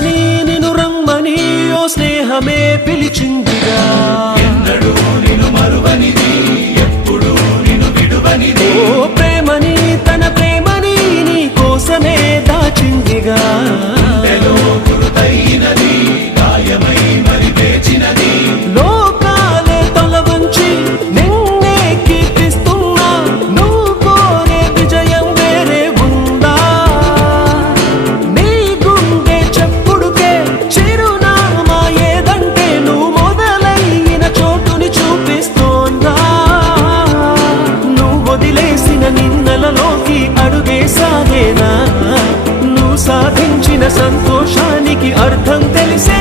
రమ్మని నిన్ను రమ్మని ఓ స్నేహమే పిలిచిందిగా. నిందలలోకి అడుగే సాగేనా? నువ్వు సాధించిన సంతోషానికి అర్థం తెలిసే